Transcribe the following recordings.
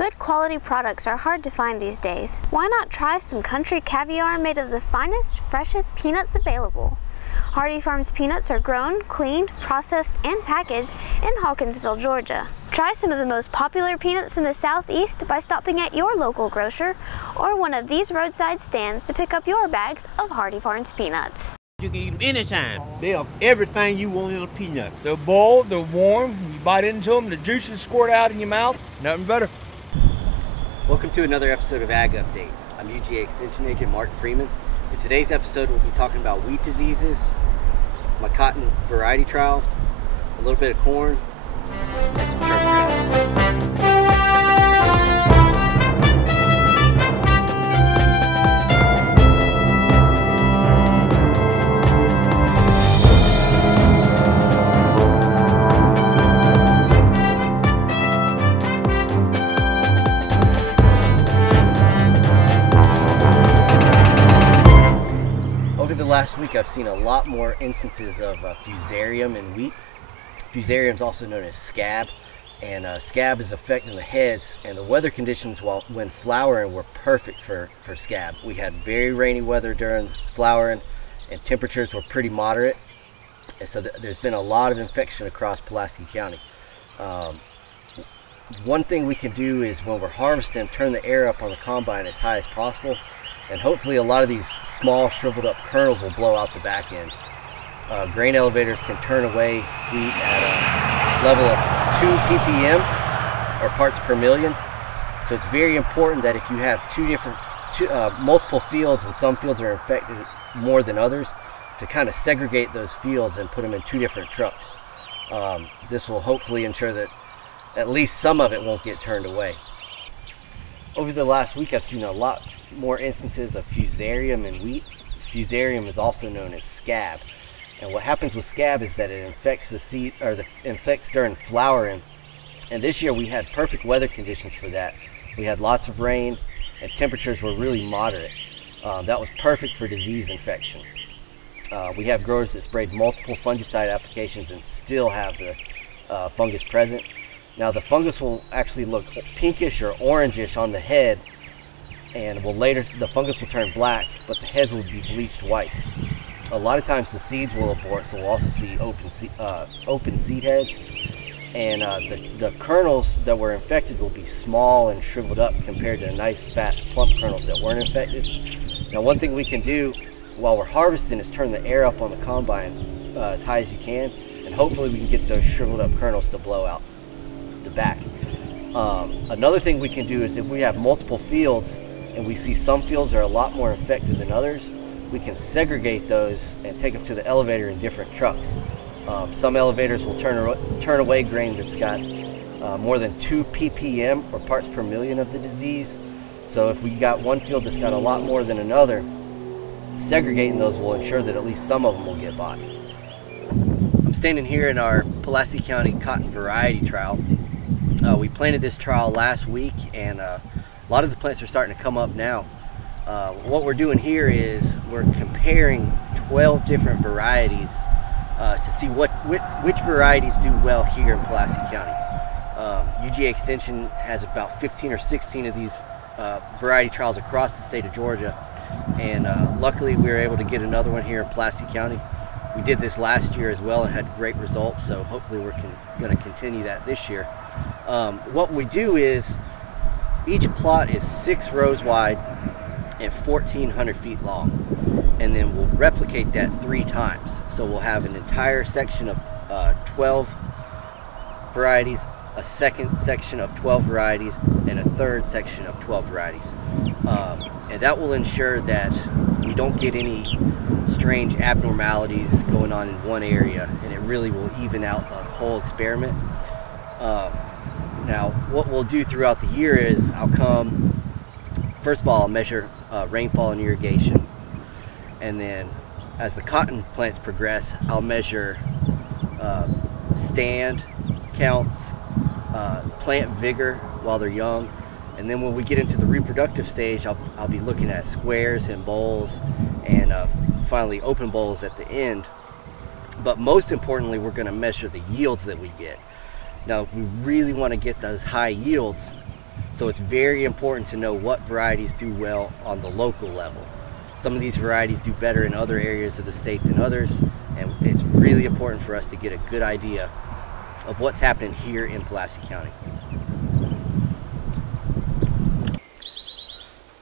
Good quality products are hard to find these days. Why not try some country caviar made of the finest, freshest peanuts available? Hardy Farms peanuts are grown, cleaned, processed, and packaged in Hawkinsville, Georgia. Try some of the most popular peanuts in the Southeast by stopping at your local grocer or one of these roadside stands to pick up your bags of Hardy Farms peanuts. You can eat them anytime. They have everything you want in a peanut. They're boiled, they're warm, you bite into them, the juices squirt out in your mouth, nothing better. Welcome to another episode of Ag Update. I'm UGA Extension Agent Mark Freeman. In today's episode, we'll be talking about wheat diseases, my cotton variety trial, a little bit of corn, and some turf grass. Last week I've seen a lot more instances of Fusarium in wheat. Fusarium is also known as scab, and scab is affecting the heads, and the weather conditions when flowering were perfect for scab. We had very rainy weather during flowering and temperatures were pretty moderate, and so there's been a lot of infection across Pulaski County. One thing we can do is when we're harvesting, turn the air up on the combine as high as possible, and hopefully a lot of these small shriveled up kernels will blow out the back end. Grain elevators can turn away wheat at a level of 2 ppm or parts per million. So it's very important that if you have multiple fields and some fields are infected more than others, to kind of segregate those fields and put them in 2 different trucks. This will hopefully ensure that at least some of it won't get turned away. Over the last week, I've seen a lot more instances of Fusarium in wheat. Fusarium is also known as scab, and what happens with scab is that it infects the seed, or infects during flowering. And this year we had perfect weather conditions for that. We had lots of rain, and temperatures were really moderate. That was perfect for disease infection. We have growers that sprayed multiple fungicide applications and still have the fungus present. Now the fungus will actually look pinkish or orangish on the head, and the fungus will turn black, but the heads will be bleached white. A lot of times the seeds will abort, so we'll also see open seed heads, and the kernels that were infected will be small and shriveled up compared to nice fat plump kernels that weren't infected. Now one thing we can do while we're harvesting is turn the air up on the combine as high as you can, and hopefully we can get those shriveled up kernels to blow out the back. Another thing we can do is if we have multiple fields and we see some fields are a lot more infected than others, we can segregate those and take them to the elevator in different trucks. Some elevators will turn away grain that's got more than 2 ppm or parts per million of the disease. So if we got one field that's got a lot more than another, segregating those will ensure that at least some of them will get bought. I'm standing here in our Pulaski County cotton variety trial. We planted this trial last week, and a lot of the plants are starting to come up now. What we're doing here is we're comparing 12 different varieties to see which varieties do well here in Pulaski County. UGA Extension has about 15 or 16 of these variety trials across the state of Georgia, and luckily we were able to get another one here in Pulaski County. We did this last year as well and had great results, so hopefully we're going to continue that this year. What we do is each plot is 6 rows wide and 1,400 feet long, and then we'll replicate that 3 times. So we'll have an entire section of 12 varieties, a second section of 12 varieties, and a third section of 12 varieties. And that will ensure that we don't get any strange abnormalities going on in one area, and it really will even out the whole experiment. Now what we'll do throughout the year is first of all I'll measure rainfall and irrigation, and then as the cotton plants progress I'll measure stand counts, plant vigor while they're young, and then when we get into the reproductive stage I'll be looking at squares and bowls, and finally open bowls at the end. But most importantly, we're going to measure the yields that we get. Now, we really want to get those high yields. So it's very important to know what varieties do well on the local level. Some of these varieties do better in other areas of the state than others, and it's really important for us to get a good idea of what's happening here in Pulaski County.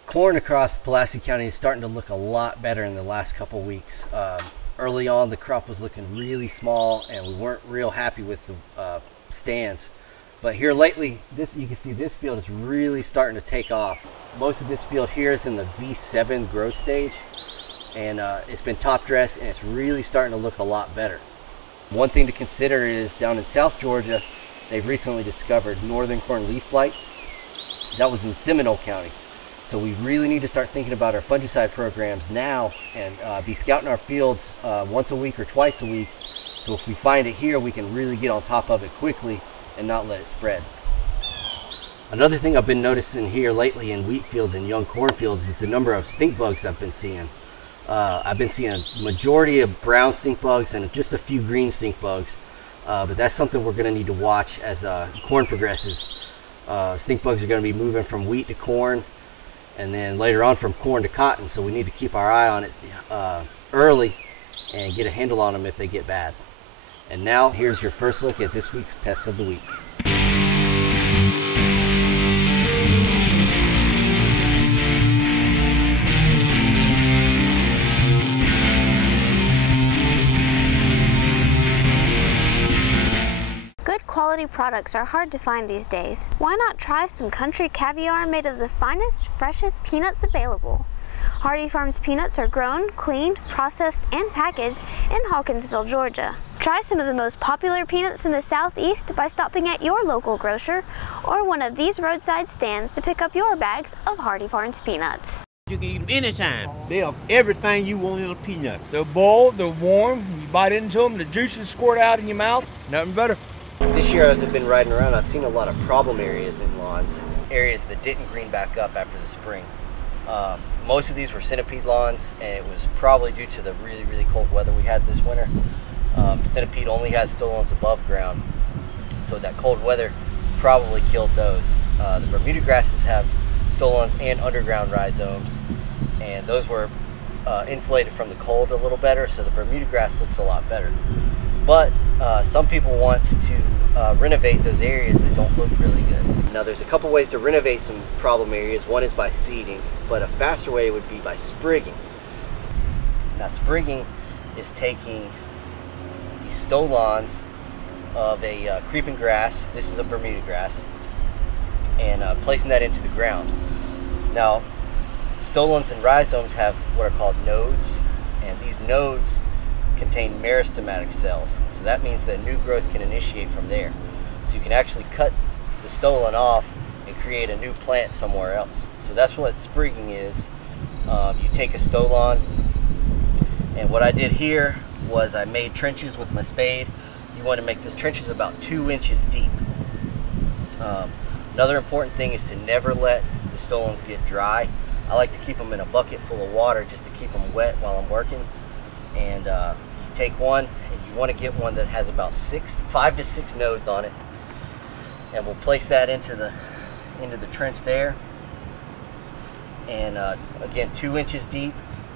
Corn across Pulaski County is starting to look a lot better in the last couple weeks. Early on, the crop was looking really small, and we weren't real happy with the stands. But here lately, you can see this field is really starting to take off. Most of this field here is in the V7 growth stage, and it's been top dressed, and it's really starting to look a lot better. One thing to consider is down in South Georgia, they've recently discovered northern corn leaf blight. That was in Seminole County. So we really need to start thinking about our fungicide programs now and be scouting our fields once a week or twice a week. So if we find it here, we can really get on top of it quickly and not let it spread. Another thing I've been noticing here lately in wheat fields and young corn fields is the number of stink bugs I've been seeing. I've been seeing a majority of brown stink bugs and just a few green stink bugs, but that's something we're going to need to watch as corn progresses. Stink bugs are going to be moving from wheat to corn, and then later on from corn to cotton, so we need to keep our eye on it early and get a handle on them if they get bad. And now here's your first look at this week's Pest of the Week. Good quality products are hard to find these days. Why not try some country caviar made of the finest, freshest peanuts available? Hardy Farms peanuts are grown, cleaned, processed, and packaged in Hawkinsville, Georgia. Try some of the most popular peanuts in the Southeast by stopping at your local grocer or one of these roadside stands to pick up your bags of Hardy Farms peanuts. You can eat them anytime. They have everything you want in a peanut. They're boiled, they're warm, you bite into them, the juices squirt out in your mouth, nothing better. This year as I've been riding around, I've seen a lot of problem areas in lawns, areas that didn't green back up after the spring. Most of these were centipede lawns, and it was probably due to the really, really cold weather we had this winter. Centipede only has stolons above ground, so that cold weather probably killed those. The Bermuda grasses have stolons and underground rhizomes, and those were insulated from the cold a little better, so the Bermuda grass looks a lot better. But some people want to renovate those areas that don't look really good. Now there's a couple ways to renovate some problem areas. One is by seeding, but a faster way would be by sprigging. Now sprigging is taking the stolons of a creeping grass, this is a Bermuda grass, and placing that into the ground. Now stolons and rhizomes have what are called nodes, and these nodes contain meristematic cells. So that means that new growth can initiate from there. So you can actually cut the stolon off and create a new plant somewhere else. So that's what sprigging is. You take a stolon, and what I did here was I made trenches with my spade. You want to make those trenches about 2 inches deep. Another important thing is to never let the stolons get dry. I like to keep them in a bucket full of water just to keep them wet while I'm working. And you take one, and you want to get one that has about 5 to 6 nodes on it, and we'll place that into the trench there. And again, 2 inches deep.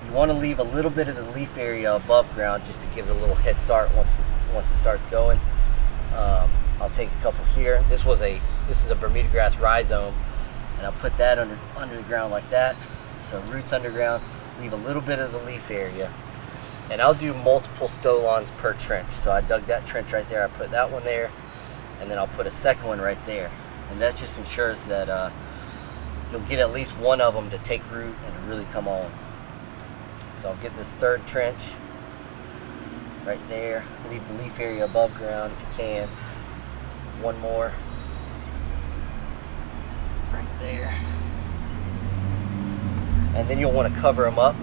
You want to leave a little bit of the leaf area above ground just to give it a little head start once it starts going. I'll take a couple here. This is a Bermuda grass rhizome, and I'll put that under the ground like that. So roots underground, leave a little bit of the leaf area. And I'll do multiple stolons per trench. So I dug that trench right there, I put that one there, and then I'll put a second one right there. And that just ensures that you'll get at least one of them to take root and to really come on. So I'll get this third trench right there, leave the leaf area above ground if you can. One more right there. And then you'll want to cover them up.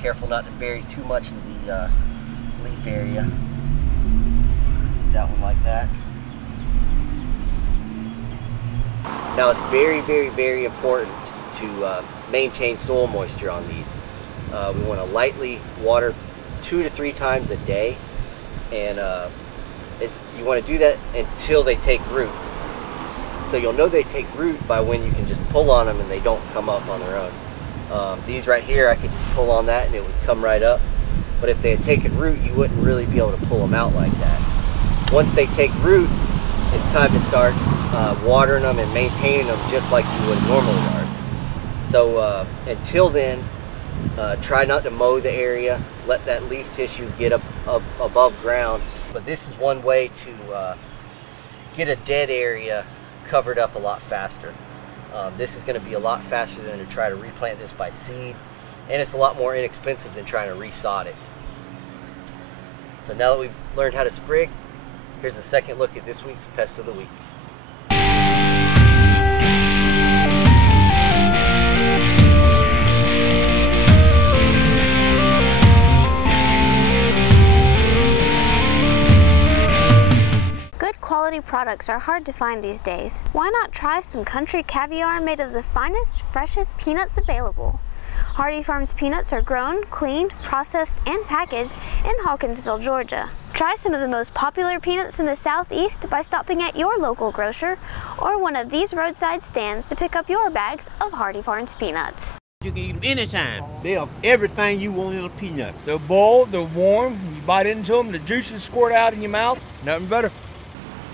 Careful not to bury too much of the leaf area. That one like that. Now it's very, very, very important to maintain soil moisture on these. We want to lightly water 2 to 3 times a day. And you want to do that until they take root. So you'll know they take root by when you can just pull on them and they don't come up on their own. These right here, I could just pull on that and it would come right up. But if they had taken root, you wouldn't really be able to pull them out like that. Once they take root, it's time to start watering them and maintaining them just like you would a normal yard. So until then, try not to mow the area. Let that leaf tissue get up above ground. But this is one way to get a dead area covered up a lot faster. This is going to be a lot faster than to try to replant this by seed, and it's a lot more inexpensive than trying to resod it. So now that we've learned how to sprig, here's a second look at this week's Pest of the Week. Quality products are hard to find these days. Why not try some country caviar made of the finest, freshest peanuts available? Hardy Farms peanuts are grown, cleaned, processed, and packaged in Hawkinsville, Georgia. Try some of the most popular peanuts in the Southeast by stopping at your local grocer or one of these roadside stands to pick up your bags of Hardy Farms peanuts. You can eat them anytime. They have everything you want in a peanut. They're boiled, they're warm, you bite into them, the juices squirt out in your mouth, nothing better.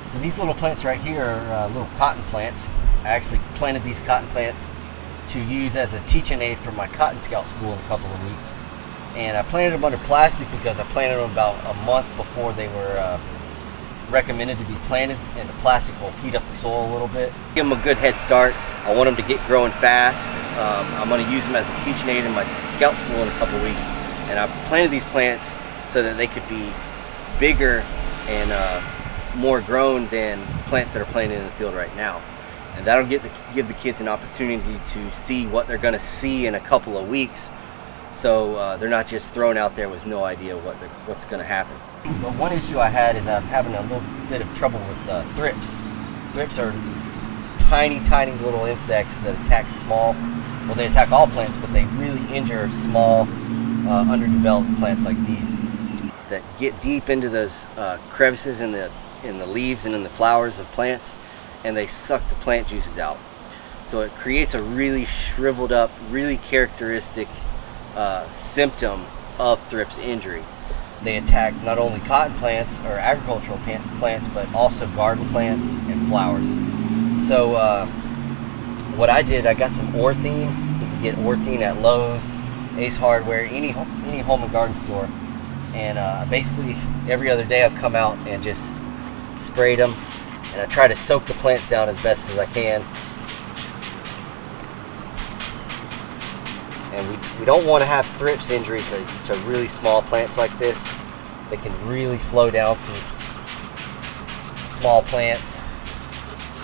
So these little plants right here are little cotton plants. I actually planted these cotton plants to use as a teaching aid for my Cotton Scout school in a couple of weeks. And I planted them under plastic because I planted them about a month before they were recommended to be planted, and the plastic will heat up the soil a little bit. Give them a good head start. I want them to get growing fast. I'm going to use them as a teaching aid in my Scout school in a couple of weeks. And I planted these plants so that they could be bigger and more grown than plants that are planted in the field right now. And that'll give the kids an opportunity to see what they're going to see in a couple of weeks, so they're not just thrown out there with no idea what's going to happen. But one issue I had is I'm having a little bit of trouble with thrips. Thrips are tiny little insects that attack well, they attack all plants, but they really injure small underdeveloped plants like these that get deep into those crevices in the leaves and in the flowers of plants, and they suck the plant juices out. So it creates a really shriveled up, really characteristic symptom of thrips injury. They attack not only cotton plants or agricultural plants, but also garden plants and flowers. So what I did, I got some orthene. You can get orthene at Lowe's, Ace Hardware, any home and garden store. And basically every other day I've come out and just sprayed them, and I try to soak the plants down as best as I can. And we don't want to have thrips injury to really small plants like this. They can really slow down some small plants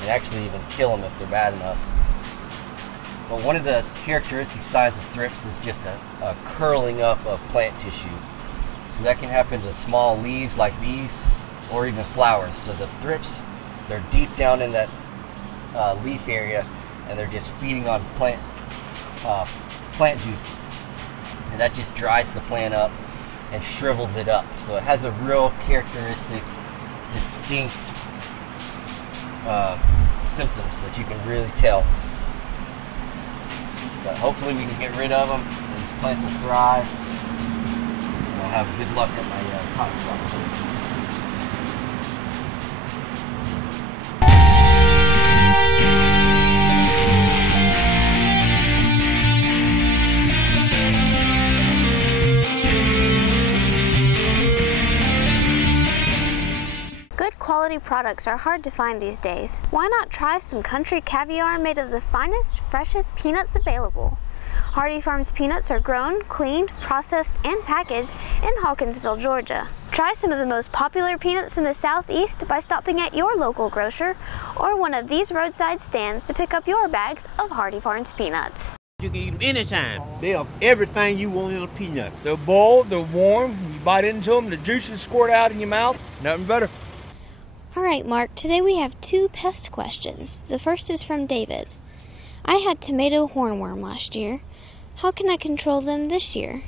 and actually even kill them if they're bad enough. But one of the characteristic signs of thrips is just a curling up of plant tissue. So that can happen to small leaves like these, or even flowers. So the thrips, they're deep down in that leaf area, and they're just feeding on plant juices, and that just dries the plant up and shrivels it up. So it has a real characteristic, distinct symptoms that you can really tell. But hopefully we can get rid of them, and the plants will thrive. And I'll have good luck at my cotton scout. Quality products are hard to find these days. Why not try some country caviar made of the finest, freshest peanuts available? Hardy Farms peanuts are grown, cleaned, processed, and packaged in Hawkinsville, Georgia. Try some of the most popular peanuts in the Southeast by stopping at your local grocer or one of these roadside stands to pick up your bags of Hardy Farms peanuts. You can eat them anytime. They have everything you want in a peanut. They're boiled, they're warm, you bite into them, the juices squirt out in your mouth, nothing better. Alright, Mark, today we have 2 pest questions. The first is from David. I had tomato hornworm last year. How can I control them this year?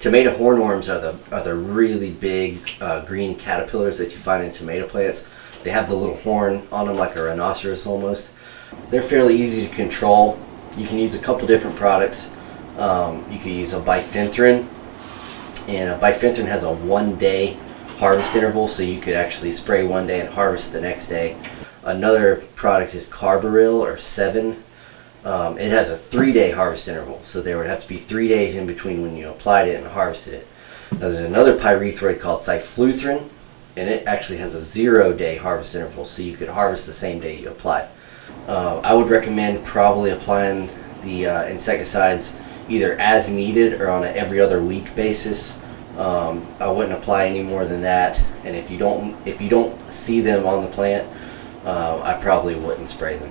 Tomato hornworms are the really big green caterpillars that you find in tomato plants. They have the little horn on them like a rhinoceros almost. They're fairly easy to control. You can use a couple different products. You can use a bifenthrin, and a bifenthrin has a 1-day harvest interval, so you could actually spray one day and harvest the next day. Another product is carbaryl or 7. It has a 3-day harvest interval, so there would have to be 3 days in between when you applied it and harvested it. Now, there's another pyrethroid called cyfluthrin, and it actually has a 0-day harvest interval, so you could harvest the same day you applied. I would recommend probably applying the insecticides either as needed or on an every other week basis. I wouldn't apply any more than that, and if you don't see them on the plant, I probably wouldn't spray them.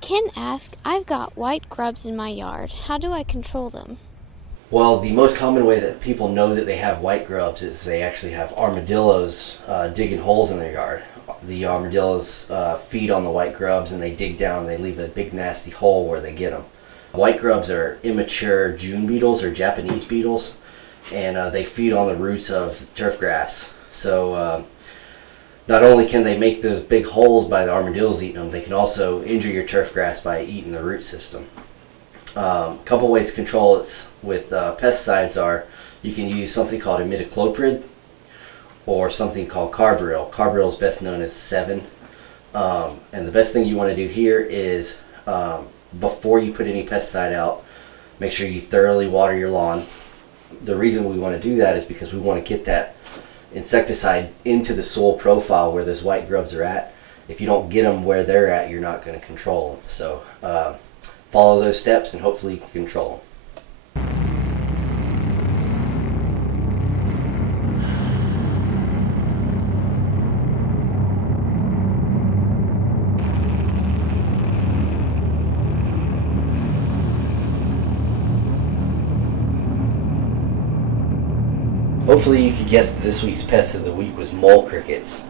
Ken asked, I've got white grubs in my yard. How do I control them? Well, the most common way that people know that they have white grubs is they actually have armadillos digging holes in their yard. The armadillos feed on the white grubs, and they dig down and they leave a big nasty hole where they get them. White grubs are immature June beetles or Japanese beetles, and they feed on the roots of turf grass. So not only can they make those big holes by the armadillos eating them, they can also injure your turf grass by eating the root system. A couple ways to control it with pesticides are you can use something called imidacloprid or something called carbaryl. Carbaryl is best known as 7. And the best thing you want to do here is before you put any pesticide out, make sure you thoroughly water your lawn. The reason we want to do that is because we want to get that insecticide into the soil profile where those white grubs are at. If you don't get them where they're at, you're not going to control them. So follow those steps and hopefully you can control them. Hopefully you could guess that this week's pest of the week was mole crickets.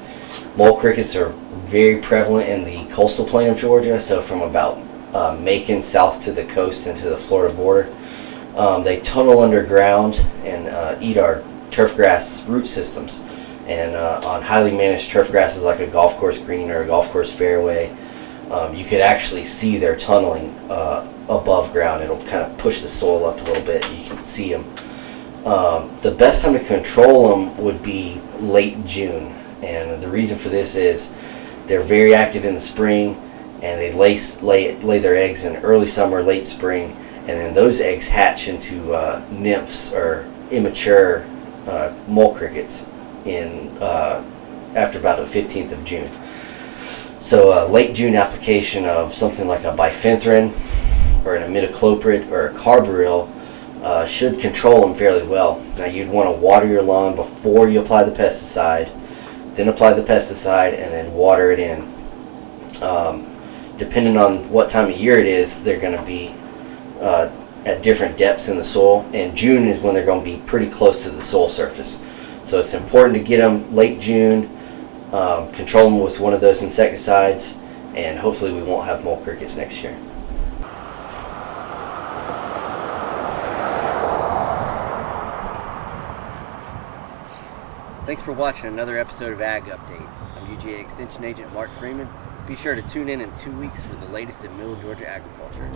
Mole crickets are very prevalent in the coastal plain of Georgia, so from about Macon south to the coast and to the Florida border. They tunnel underground and eat our turf grass root systems. And on highly managed turf grasses like a golf course green or a golf course fairway, you could actually see their tunneling above ground. It'll kind of push the soil up a little bit. You can see them. The best time to control them would be late June, and the reason for this is they're very active in the spring, and they lay their eggs in early summer, late spring, and then those eggs hatch into nymphs or immature mole crickets in after about the 15th of June. So late June application of something like a bifenthrin or an imidacloprid or a carbaryl should control them fairly well. Now you'd want to water your lawn before you apply the pesticide, then apply the pesticide, and then water it in. Depending on what time of year it is, they're going to be at different depths in the soil, and June is when they're going to be pretty close to the soil surface. So it's important to get them late June, control them with one of those insecticides, and hopefully we won't have mole crickets next year. Thanks for watching another episode of Ag Update. I'm UGA Extension Agent Mark Freeman. Be sure to tune in 2 weeks for the latest in Middle Georgia agriculture.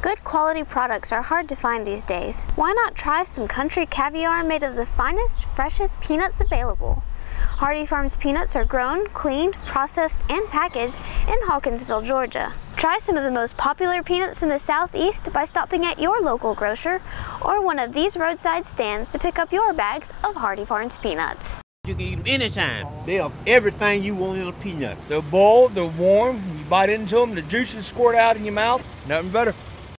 Good quality products are hard to find these days. Why not try some country caviar made of the finest, freshest peanuts available? Hardy Farms peanuts are grown, cleaned, processed, and packaged in Hawkinsville, Georgia. Try some of the most popular peanuts in the Southeast by stopping at your local grocer or one of these roadside stands to pick up your bags of Hardy Farms peanuts. You can eat them anytime. They have everything you want in a peanut. They're boiled, they're warm, you bite into them, the juices squirt out in your mouth. Nothing better.